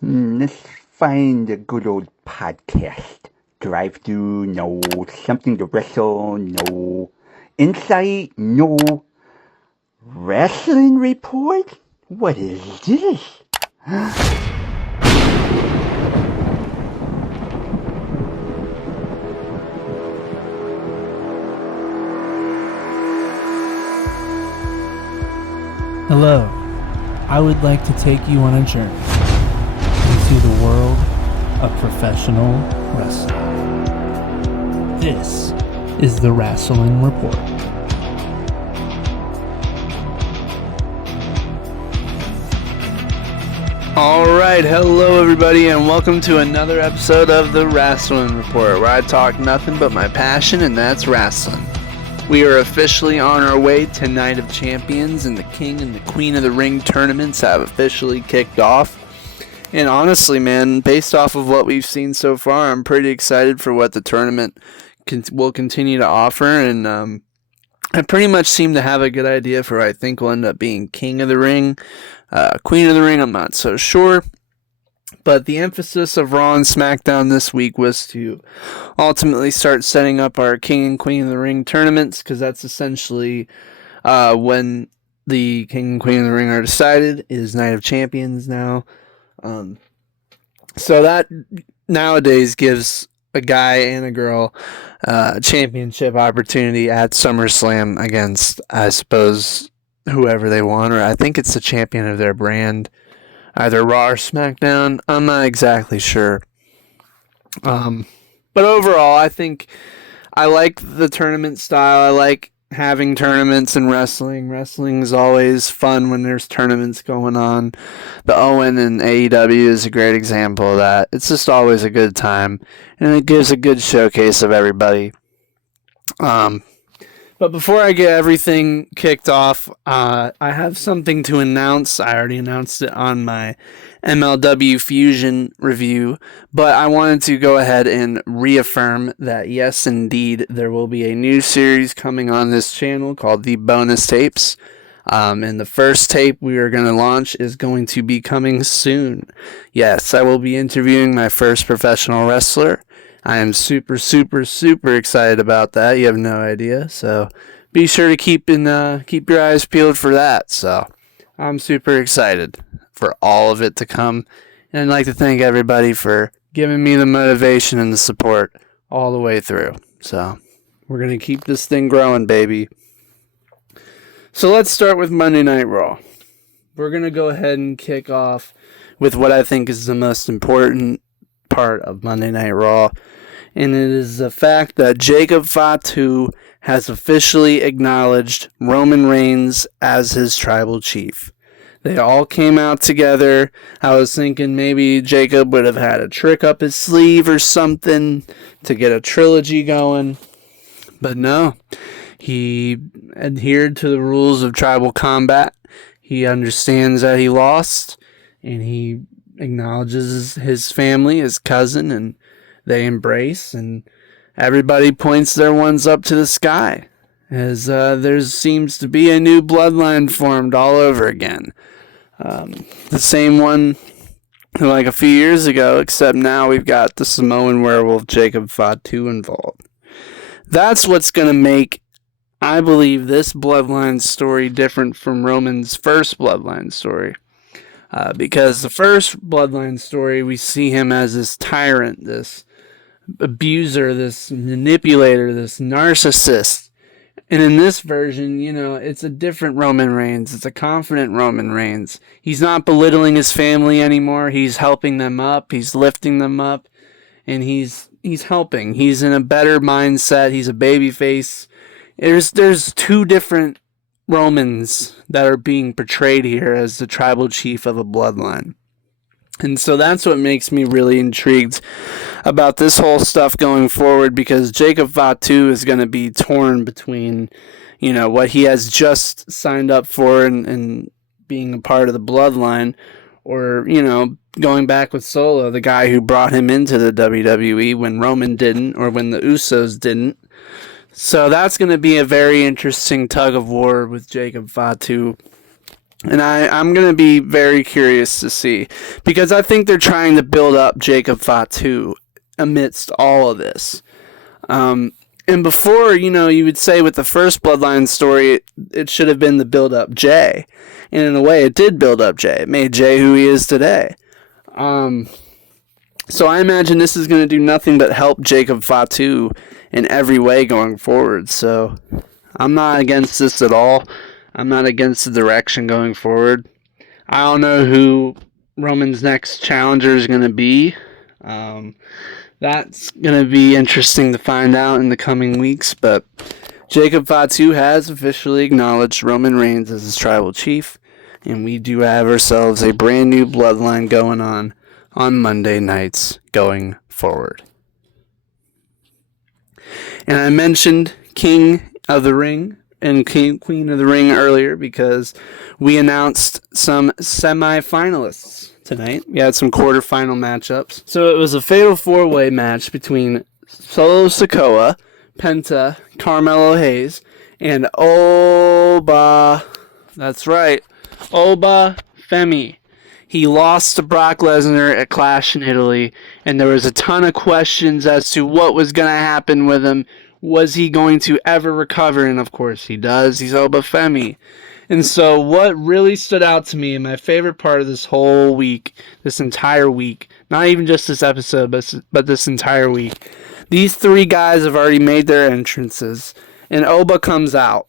Let's find a good old podcast. Drive through, no. Something to wrestle, no. Insight, no. Wrestling report? What is this? Hello, I would like to take you on a journey into the world of professional wrestling. This is the Rasslin Report. Alright, hello everybody and welcome to another episode of the Rasslin Report, where I talk nothing but my passion, and that's wrestling. We are officially on our way to Night of Champions, and the King and the Queen of the Ring tournaments have officially kicked off. And honestly, man, based off of what we've seen so far, I'm pretty excited for what the tournament will continue to offer. And I pretty much seem to have a good idea for who I think will end up being King of the Ring. Queen of the Ring, I'm not so sure. But the emphasis of Raw and SmackDown this week was to ultimately start setting up our King and Queen of the Ring tournaments, because that's essentially when the King and Queen of the Ring are decided, is Night of Champions now. So that nowadays gives a guy and a girl championship opportunity at SummerSlam against, I suppose, whoever they want, or I think it's the champion of their brand. Either Raw or SmackDown. I'm not exactly sure. But overall, I think I like the tournament style. I like having tournaments in wrestling. Wrestling is always fun when there's tournaments going on. The Owen and AEW is a great example of that. It's just always a good time, and it gives a good showcase of everybody. But before I get everything kicked off, I have something to announce. I already announced it on my MLW Fusion review, but I wanted to go ahead and reaffirm that yes, indeed, there will be a new series coming on this channel called the Bonus Tapes. And the first tape we are going to launch is going to be coming soon. Yes, I will be interviewing my first professional wrestler. I am super excited about that. You have no idea. So be sure to keep your eyes peeled for that. So I'm super excited for all of it to come. And I'd like to thank everybody for giving me the motivation and the support all the way through. So we're going to keep this thing growing, baby. So let's start with Monday Night Raw. We're going to go ahead and kick off with what I think is the most important part of Monday Night Raw, and it is the fact that Jacob Fatu has officially acknowledged Roman Reigns as his tribal chief. They all came out together. I was thinking maybe Jacob would have had a trick up his sleeve or something to get a trilogy going, but no. He adhered to the rules of tribal combat. He understands that he lost, and he acknowledges his family, his cousin, and they embrace, and everybody points their ones up to the sky, as there seems to be a new bloodline formed all over again. The same one like a few years ago, except now we've got the Samoan werewolf Jacob Fatu involved. That's what's going to make, I believe, this bloodline story different from Roman's first bloodline story. Because the first bloodline story, we see him as this tyrant, this abuser, this manipulator, this narcissist. And in this version, it's a different Roman Reigns. It's a confident Roman Reigns. He's not belittling his family anymore. He's helping them up. He's lifting them up. And he's helping. He's in a better mindset. He's a babyface. There's two different Romans that are being portrayed here as the tribal chief of a bloodline. And so that's what makes me really intrigued about this whole stuff going forward, because Jacob Fatu is going to be torn between, what he has just signed up for and being a part of the bloodline, or, going back with Solo, the guy who brought him into the WWE when Roman didn't, or when the Usos didn't. So that's going to be a very interesting tug of war with Jacob Fatu. And I'm going to be very curious to see, because I think they're trying to build up Jacob Fatu amidst all of this. And before, you would say with the first Bloodline story, it should have been the build up Jay. And in a way, it did build up Jay. It made Jay who he is today. So I imagine this is going to do nothing but help Jacob Fatu in every way going forward. So I'm not against this at all. I'm not against the direction going forward. I don't know who Roman's next challenger is going to be. That's going to be interesting to find out in the coming weeks. But Jacob Fatu has officially acknowledged Roman Reigns as his tribal chief. And we do have ourselves a brand new bloodline going on Monday nights going forward. And I mentioned King of the Ring and Queen of the Ring earlier because we announced some semi-finalists tonight. We had some quarterfinal matchups. So it was a fatal four-way match between Solo Sikoa, Penta, Carmelo Hayes, and Oba. That's right, Oba Femi. He lost to Brock Lesnar at Clash in Italy, and there was a ton of questions as to what was going to happen with him. Was he going to ever recover? And of course he does. He's Oba Femi. And so what really stood out to me, and my favorite part of this whole week, this entire week, not even just this episode, but this entire week, these three guys have already made their entrances, and Oba comes out,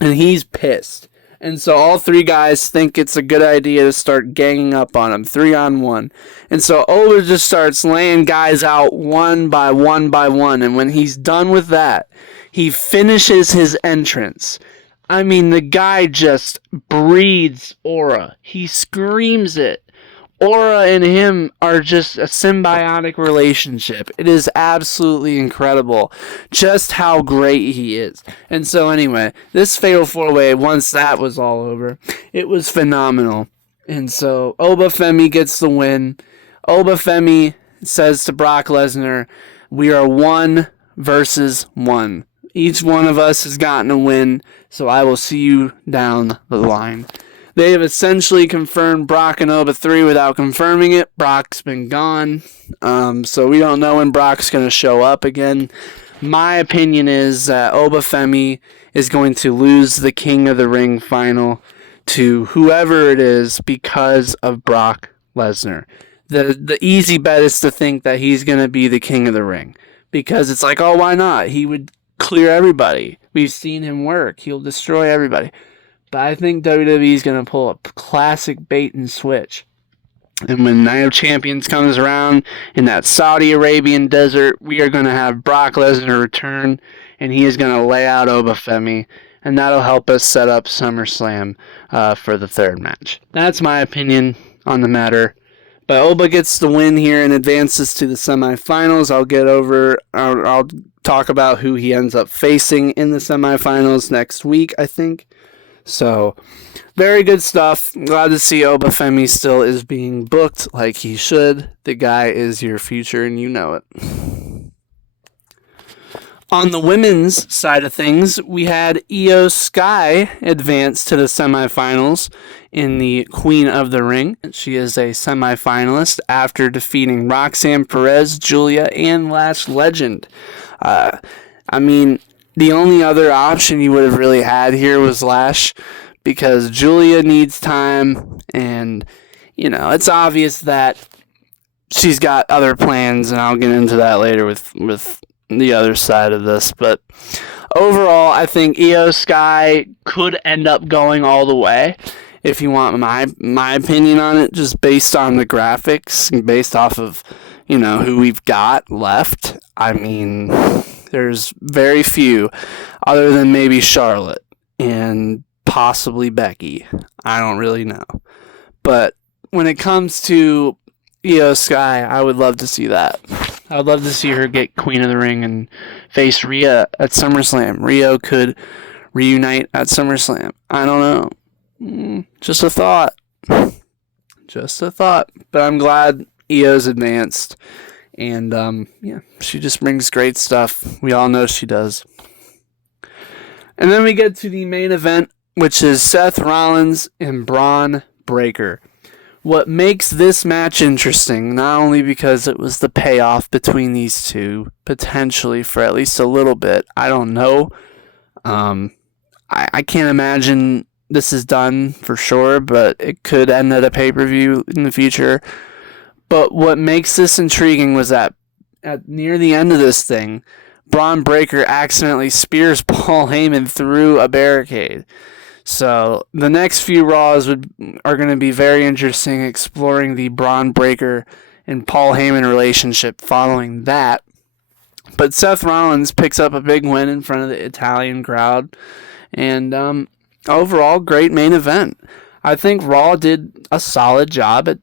and he's pissed. And so all three guys think it's a good idea to start ganging up on him, 3-on-1. And so Oba just starts laying guys out one by one by one. And when he's done with that, he finishes his entrance. I mean, the guy just breathes aura. He screams it. Aura and him are just a symbiotic relationship. It is absolutely incredible just how great he is. And so anyway, this Fatal 4-Way, once that was all over, it was phenomenal. And so Oba Femi gets the win. Oba Femi says to Brock Lesnar, we are 1 versus 1. Each one of us has gotten a win, so I will see you down the line. They have essentially confirmed Brock and Oba 3 without confirming it. Brock's been gone, so we don't know when Brock's going to show up again. My opinion is that Oba Femi is going to lose the King of the Ring final to whoever it is because of Brock Lesnar. The easy bet is to think that he's going to be the King of the Ring because it's like, oh, why not? He would clear everybody. We've seen him work. He'll destroy everybody. But I think WWE is going to pull a classic bait and switch. And when Night of Champions comes around in that Saudi Arabian desert, we are going to have Brock Lesnar return, and he is going to lay out Oba Femi, and that'll help us set up SummerSlam for the third match. That's my opinion on the matter. But Oba gets the win here and advances to the semifinals. I'll talk about who he ends up facing in the semifinals next week, I think. So, very good stuff. Glad to see Oba Femi still is being booked like he should. The guy is your future and you know it. On the women's side of things, we had Io Sky advance to the semifinals in the Queen of the Ring. She is a semifinalist after defeating Roxanne Perez, Julia, and Lash Legend. The only other option you would have really had here was Lash because Julia needs time and, it's obvious that she's got other plans and I'll get into that later with the other side of this. But overall, I think Io Sky could end up going all the way if you want my opinion on it, just based on the graphics and based off of, who we've got left. There's very few, other than maybe Charlotte and possibly Becky. I don't really know. But when it comes to Io Sky, I would love to see that. I would love to see her get Queen of the Ring and face Rhea at SummerSlam. Rio could reunite at SummerSlam. I don't know. Just a thought. But I'm glad Io's advanced. And, she just brings great stuff. We all know she does. And then we get to the main event which is Seth Rollins and Braun Breaker. What makes this match interesting, not only because it was the payoff between these two, potentially for at least a little bit, I don't know. I can't imagine this is done for sure, but it could end at a pay-per-view in the future. But what makes this intriguing was that at near the end of this thing, Braun Breaker accidentally spears Paul Heyman through a barricade. So the next few Raws are going to be very interesting, exploring the Braun Breaker and Paul Heyman relationship following that. But Seth Rollins picks up a big win in front of the Italian crowd. And overall, great main event. I think Raw did a solid job at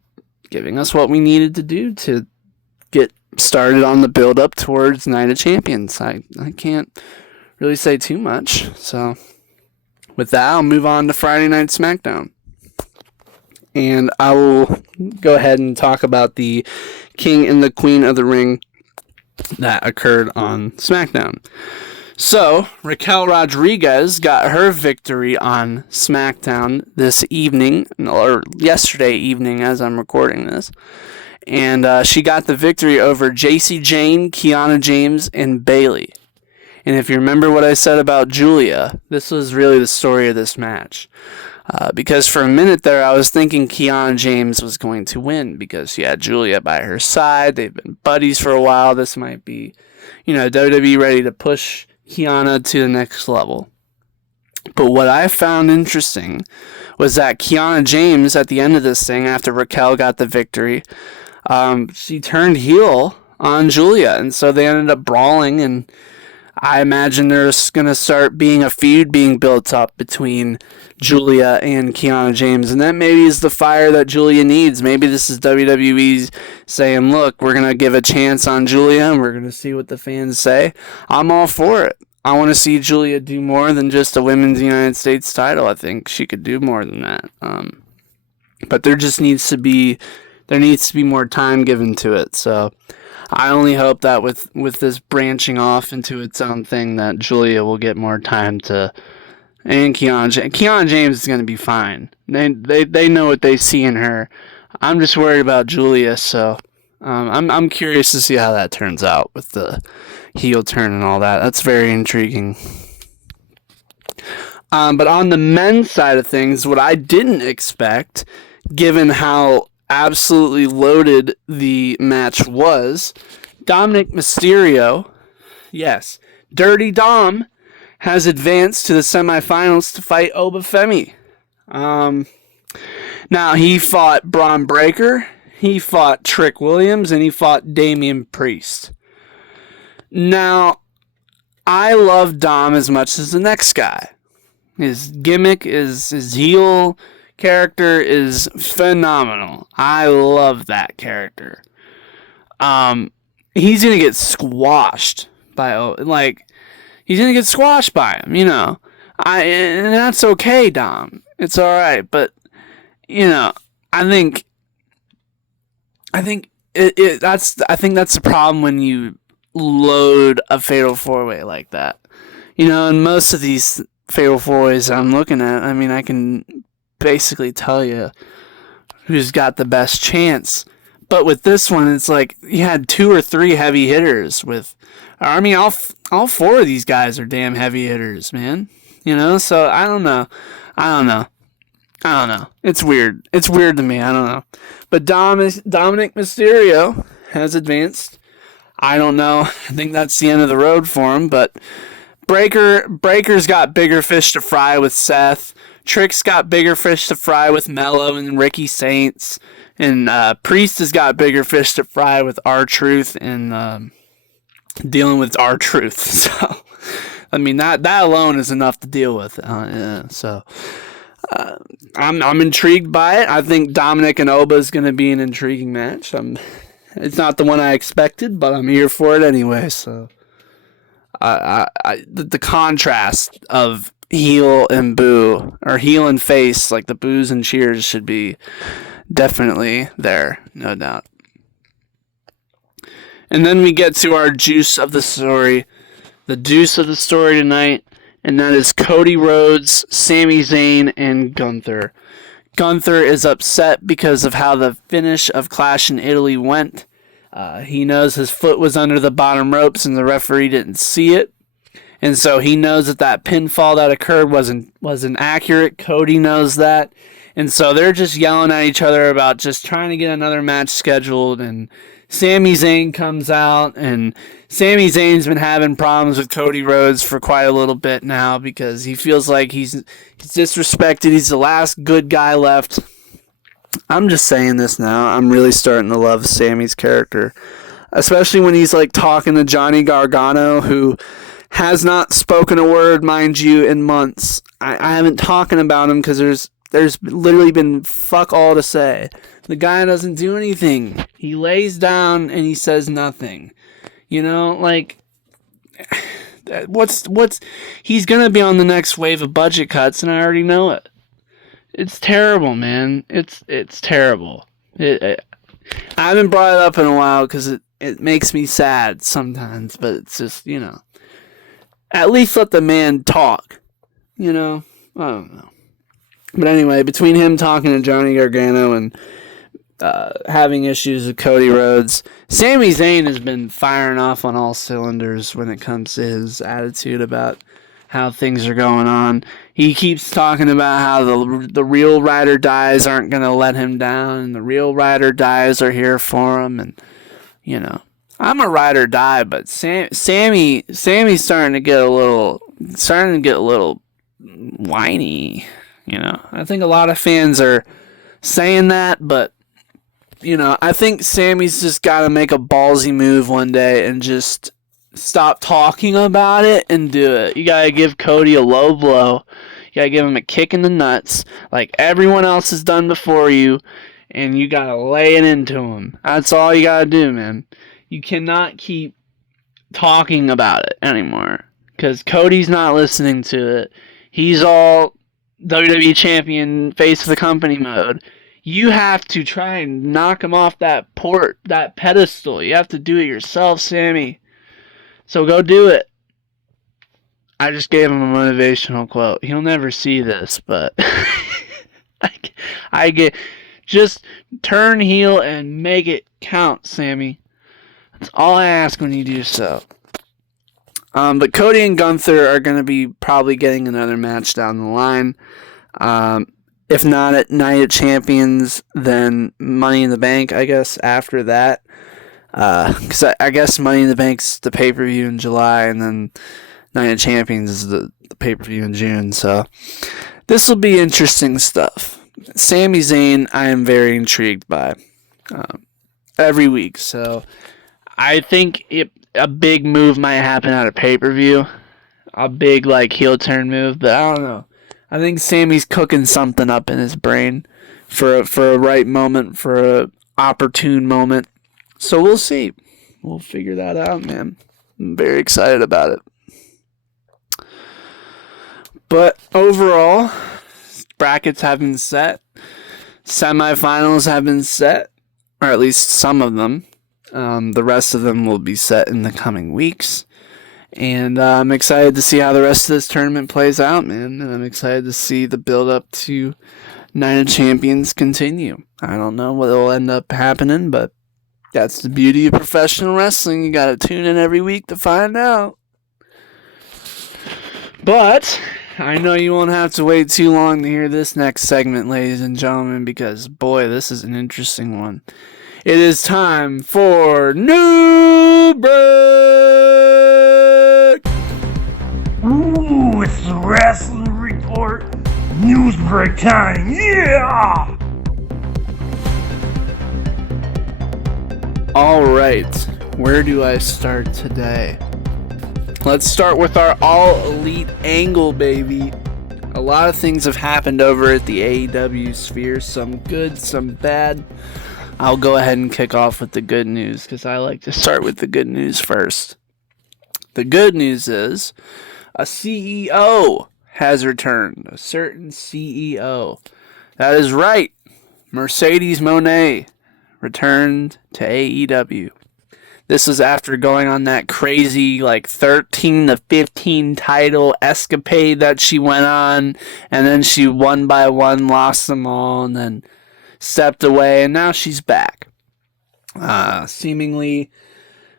giving us what we needed to do to get started on the build-up towards Night of Champions. I can't really say too much. So with that, I'll move on to Friday Night SmackDown. And I will go ahead and talk about the King and the Queen of the Ring that occurred on SmackDown. So, Raquel Rodriguez got her victory on SmackDown this evening, or yesterday evening as I'm recording this. And she got the victory over JC Jane, Kiana James, and Bayley. And if you remember what I said about Julia, this was really the story of this match. Because for a minute there, I was thinking Kiana James was going to win because she had Julia by her side. They've been buddies for a while. This might be, WWE ready to push Kiana to the next level. But what I found interesting was that Kiana James, at the end of this thing, after Raquel got the victory, she turned heel on Julia. And so they ended up brawling, and I imagine there's going to start being a feud being built up between Julia and Kiana James. And that maybe is the fire that Julia needs. Maybe this is WWE saying, look, we're going to give a chance on Julia and we're going to see what the fans say. I'm all for it. I want to see Julia do more than just a Women's United States title. I think she could do more than that. But there needs to be more time given to it. So I only hope that with this branching off into its own thing, that Julia will get more time to, and Kiana James is going to be fine. They know what they see in her. I'm just worried about Julia, so I'm curious to see how that turns out with the heel turn and all that. That's very intriguing. But on the men's side of things, what I didn't expect, given how absolutely loaded the match was, Dominic Mysterio, yes, Dirty Dom, has advanced to the semifinals to fight Oba Femi. Now, he fought Braun Breaker, he fought Trick Williams, and he fought Damian Priest. Now, I love Dom as much as the next guy. His gimmick, his heel character is phenomenal. I love that character. He's gonna get squashed by he's gonna get squashed by him, and that's okay, Dom. It's all right, but I think that's the problem when you load a fatal four-way like that. And most of these fatal four-ways I'm looking at, I can basically tell you who's got the best chance. But with this one, it's like you had 2 or 3 heavy hitters all 4 of these guys are damn heavy hitters, man. So I don't know. It's weird. It's weird to me. I don't know. But Dominic Mysterio has advanced. I don't know. I think that's the end of the road for him, but Breaker's got bigger fish to fry with Seth. Trick's got bigger fish to fry with Mello and Ricky Saints. And Priest has got bigger fish to fry with R-Truth and dealing with R-Truth. So, that alone is enough to deal with. I'm intrigued by it. I think Dominic and Oba is going to be an intriguing match. It's not the one I expected, but I'm here for it anyway. So, the contrast of heel and boo, or heel and face, like the boos and cheers, should be definitely there, no doubt. And then we get to our juice of the story. The juice of the story tonight and that is Cody Rhodes, Sami Zayn, and Gunther. Gunther is upset because of how the finish of Clash in Italy went. He knows his foot was under the bottom ropes and the referee didn't see it. And so he knows that pinfall that occurred wasn't accurate. Cody knows that. And so they're just yelling at each other about just trying to get another match scheduled. And Sami Zayn comes out, and Sami Zayn's been having problems with Cody Rhodes for quite a little bit now because he feels like he's disrespected. He's the last good guy left. I'm just saying this now. I'm really starting to love Sami's character, especially when he's like talking to Johnny Gargano, who has not spoken a word, mind you, in months. I haven't talking about him because there's literally been fuck all to say. The guy doesn't do anything. He lays down and he says nothing. You know, like, what's he's gonna be on the next wave of budget cuts, and I already know it. It's terrible, man. It's terrible. I haven't brought it up in a while because it makes me sad sometimes, but it's just, you know, at least let the man talk. You know, I don't know. But anyway, between him talking to Johnny Gargano and having issues with Cody Rhodes, Sami Zayn has been firing off on all cylinders when it comes to his attitude about how things are going on. He keeps talking about how the real ride or dies aren't going to let him down, and the real ride or dies are here for him. And, you know, I'm a ride or die, but Sammy's starting to get a little whiny. You know, I think a lot of fans are saying that, but, you know, I think Sammy's just got to make a ballsy move one day and just stop talking about it and do it. You got to give Cody a low blow. You got to give him a kick in the nuts like everyone else has done before you, and you got to lay it into him. That's all you got to do, man. You cannot keep talking about it anymore because Cody's not listening to it. He's all WWE champion, face of the company mode. You have to try and knock him off that pedestal. You have to do it yourself, Sammy. So go do it. I just gave him a motivational quote. He'll never see this, but I get, just turn heel and make it count, Sammy. That's all I ask when you do so. But Cody and Gunther are going to be probably getting another match down the line. If not at Night of Champions, then Money in the Bank, I guess, after that. Because I guess Money in the Bank's the pay-per-view in July, and then Night of Champions is the pay-per-view in June. So this will be interesting stuff. Sami Zayn, I am very intrigued by every week. So I think a big move might happen at a pay-per-view. A big, like, heel turn move. But I don't know. I think Sammy's cooking something up in his brain for a right moment, for a opportune moment. So we'll see. We'll figure that out, man. I'm very excited about it. But overall, brackets have been set. Semifinals have been set. Or at least some of them. The rest of them will be set in the coming weeks. And I'm excited to see how the rest of this tournament plays out, man. And I'm excited to see the build-up to Night of Champions continue. I don't know what will end up happening, but that's the beauty of professional wrestling. You gotta tune in every week to find out. But I know you won't have to wait too long to hear this next segment, ladies and gentlemen, because, boy, this is an interesting one. It is time for New Break! Ooh, it's the Wrestling Report. News break time, yeah! Alright, where do I start today? Let's start with our All Elite angle, baby. A lot of things have happened over at the AEW sphere, some good, some bad. I'll go ahead and kick off with the good news, because I like to start with the good news first. The good news is a CEO has returned. A certain CEO. That is right. Mercedes Moné returned to AEW. This was after going on that crazy, like, 13 to 15 title escapade that she went on, and then she one by one lost them all, and then stepped away, and now she's back. Seemingly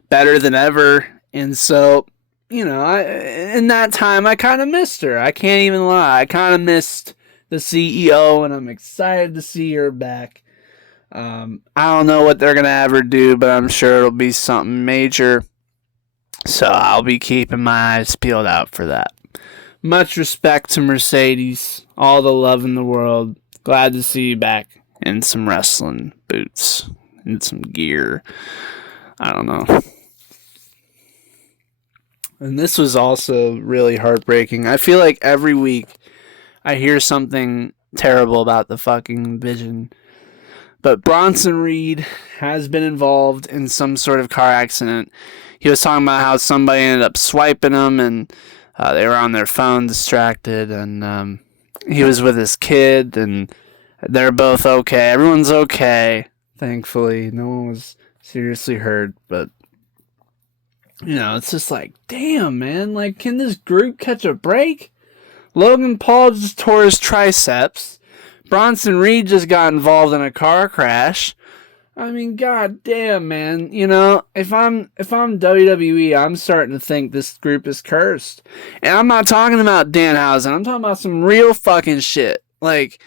better than ever, and so, in that time, I kind of missed her. I can't even lie. I kind of missed the CEO, and I'm excited to see her back. I don't know what they're going to ever do, but I'm sure it'll be something major. So I'll be keeping my eyes peeled out for that. Much respect to Mercedes. All the love in the world. Glad to see you back in some wrestling boots and some gear. I don't know. And this was also really heartbreaking. I feel like every week I hear something terrible about the fucking Vision. But Bronson Reed has been involved in some sort of car accident. He was talking about how somebody ended up swiping him, and they were on their phone distracted, and he was with his kid, and they're both okay. Everyone's okay, thankfully. No one was seriously hurt, but, it's just like, damn, man. Like, can this group catch a break? Logan Paul just tore his triceps. Bronson Reed just got involved in a car crash. I mean, god damn, man. If I'm WWE, I'm starting to think this group is cursed. And I'm not talking about Danhausen. I'm talking about some real fucking shit. Like,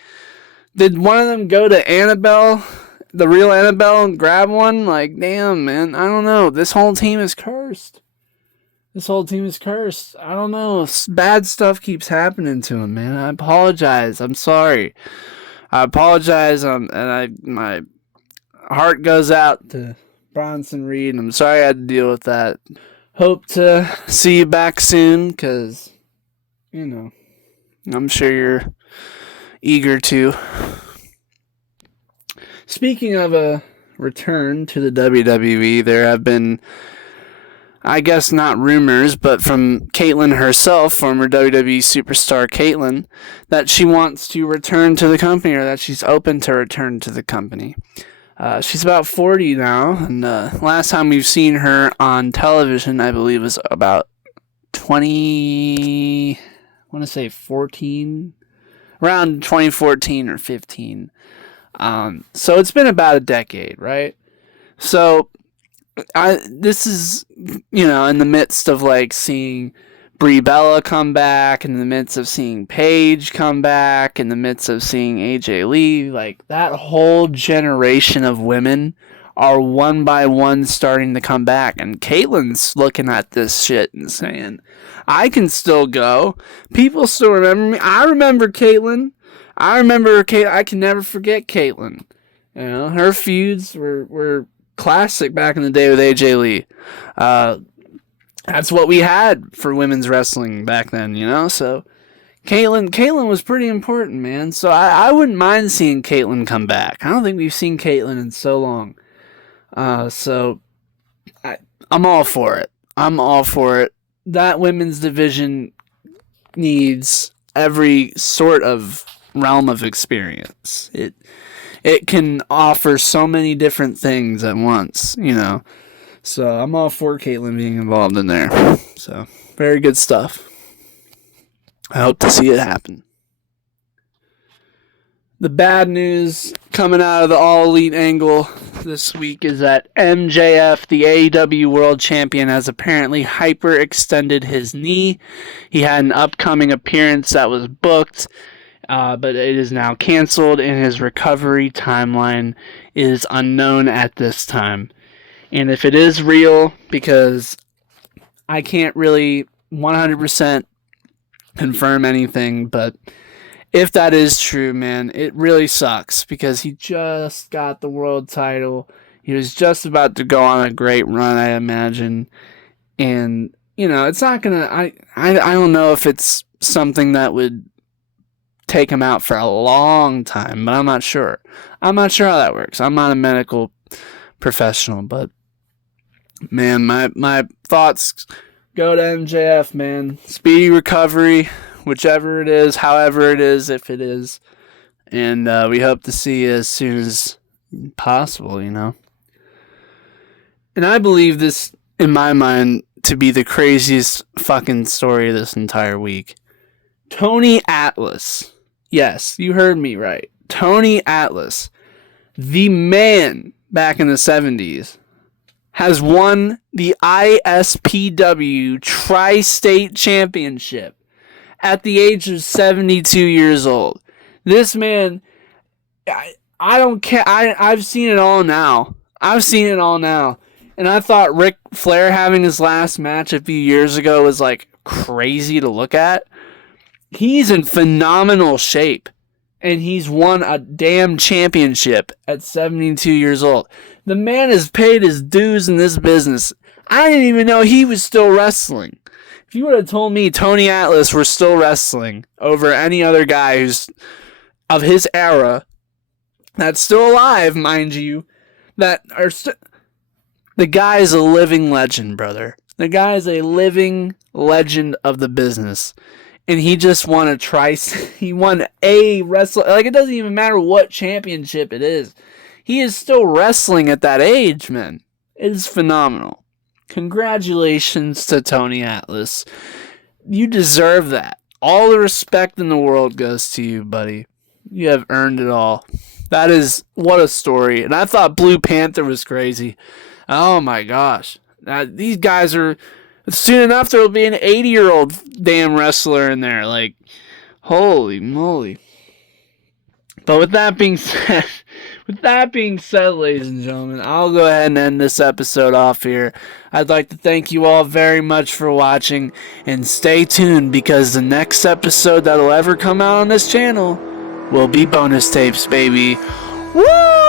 did one of them go to Annabelle, the real Annabelle, and grab one? Like, damn, man. I don't know. This whole team is cursed. I don't know. Bad stuff keeps happening to him, man. I apologize. I'm sorry. I apologize, and my heart goes out to Bronson Reed, and I'm sorry I had to deal with that. Hope to see you back soon, because, I'm sure you're eager to. Speaking of a return to the WWE, there have been, I guess not rumors, but from Caitlyn herself, former WWE superstar Caitlyn, that she wants to return to the company, or that she's open to return to the company. She's about 40 now, and last time we've seen her on television, I believe, was about 14, around 2014 or 15. So it's been about a decade, right? So this is, in the midst of, like, seeing Brie Bella come back, in the midst of seeing Paige come back, in the midst of seeing AJ Lee, like, that whole generation of women are one by one starting to come back, and Caitlyn's looking at this shit and saying, I can still go. People still remember me. I remember Caitlyn. I can never forget Caitlyn. Her feuds were classic back in the day with AJ Lee. That's what we had for women's wrestling back then, so Caitlyn was pretty important, man. So I wouldn't mind seeing Caitlyn come back. I don't think we've seen Caitlyn in so long. So I'm all for it. That women's division needs every sort of realm of experience. It can offer so many different things at once, So I'm all for Caitlyn being involved in there. So, very good stuff. I hope to see it happen. The bad news coming out of the All Elite angle this week is that MJF, the AEW World Champion, has apparently hyperextended his knee. He had an upcoming appearance that was booked, but it is now canceled, and his recovery timeline is unknown at this time. And if it is real, because I can't really 100% confirm anything, but if that is true, man, it really sucks, because he just got the world title. He was just about to go on a great run, I imagine. And, it's not gonna, I don't know if it's something that would take him out for a long time, but I'm not sure. I'm not sure how that works. I'm not a medical professional, but man, my thoughts go to MJF, man. Speedy recovery, whichever it is, however it is, if it is. And we hope to see you as soon as possible, And I believe this, in my mind, to be the craziest fucking story of this entire week. Tony Atlas. Yes, you heard me right. Tony Atlas, the man back in the 70s, has won the ISPW Tri-State Championship at the age of 72 years old. This man, I don't care. I've seen it all now. And I thought Ric Flair having his last match a few years ago was like crazy to look at. He's in phenomenal shape. And he's won a damn championship at 72 years old. The man has paid his dues in this business. I didn't even know he was still wrestling. If you would have told me Tony Atlas were still wrestling over any other guy who's of his era, that's still alive, mind you, the guy is a living legend, brother. The guy is a living legend of the business. And he just won he won a wrestler. Like, it doesn't even matter what championship it is. He is still wrestling at that age, man. It is phenomenal. Congratulations to Tony Atlas. You deserve that. All the respect in the world goes to you, buddy. You have earned it all. That is, what a story. And I thought Blue Panther was crazy. Oh my gosh. These guys are... Soon enough, there will be an 80-year-old damn wrestler in there. Like, holy moly. But with that being said, ladies and gentlemen, I'll go ahead and end this episode off here. I'd like to thank you all very much for watching, and stay tuned, because the next episode that'll ever come out on this channel will be bonus tapes, baby. Woo!